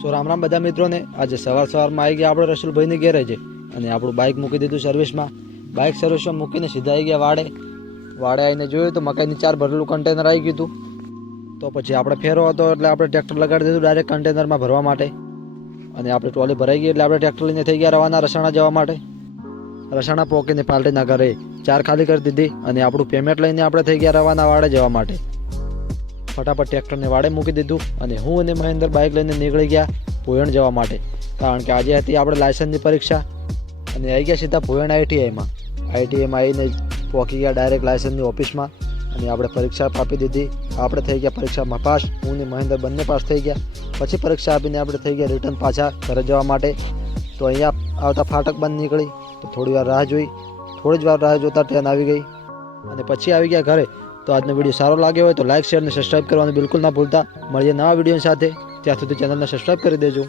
સો રામ રામ બધા મિત્રોને। આજે સવારમાં આવી ગયા આપણે રસુલભાઈની ગેરેજે અને આપણું બાઇક મૂકી દીધું સર્વિસમાં। બાઇક સર્વિસમાં મૂકીને સીધા આવી ગયા વાડે આવીને જોયું તો મકાઈની 4 ભરેલું કન્ટેનર આવી ગયું હતું। તો પછી આપણે ફેરો હતો એટલે આપણે ટ્રેક્ટર લગાડી દીધું ડાયરેક્ટ કન્ટેનરમાં ભરવા માટે અને આપણે ટ્રોલી ભરાઈ ગઈ એટલે આપણે ટ્રેક્ટર લઈને થઈ ગયા રવાના રસાણા જવા માટે। રસાણા પોકીને પાલટીના ઘરે 4 ખાલી કરી દીધી અને આપણું પેમેન્ટ લઈને આપણે થઈ ગયા રવાના વાડે જવા માટે। ફટાફટ ટ્રેક્ટરને વાડે મૂકી દીધું અને હું અને મહેન્દ્ર બાઇક લઈને નીકળી ગયા ભોયણ જવા માટે, કારણ કે આજે હતી આપણે લાયસન્સની પરીક્ષા અને આવી ગયા સીધા ભોયણ આઈટીઆઈમાં આવીને પહોંચી ગયા ડાયરેક્ટ લાયસન્સની ઓફિસમાં અને આપણે પરીક્ષા આપી દીધી। આપણે થઈ ગયા પરીક્ષામાં પાસ, હું અને મહેન્દ્ર બંને પાસ થઈ ગયા। પછી પરીક્ષા આપીને આપણે થઈ ગયા રિટર્ન પાછા ઘરે જવા માટે। તો અહીંયા આવતા ફાટક બંધ નીકળી તો થોડી વાર રાહ જોઈ, થોડી જ વાર રાહ જોતા ટ્રેન આવી ગઈ અને પછી આવી ગયા ઘરે। તો આજનો વિડીયો સારો લાગ્યો હોય તો લાઇક શેર અને સબસ્ક્રાઈબ કરવાનું બિલકુલ ના ભૂલતા। મળીએ નવા વિડીયો સાથે, ત્યાં સુધી ચેનલને સબસ્ક્રાઈબ કરી દેજો।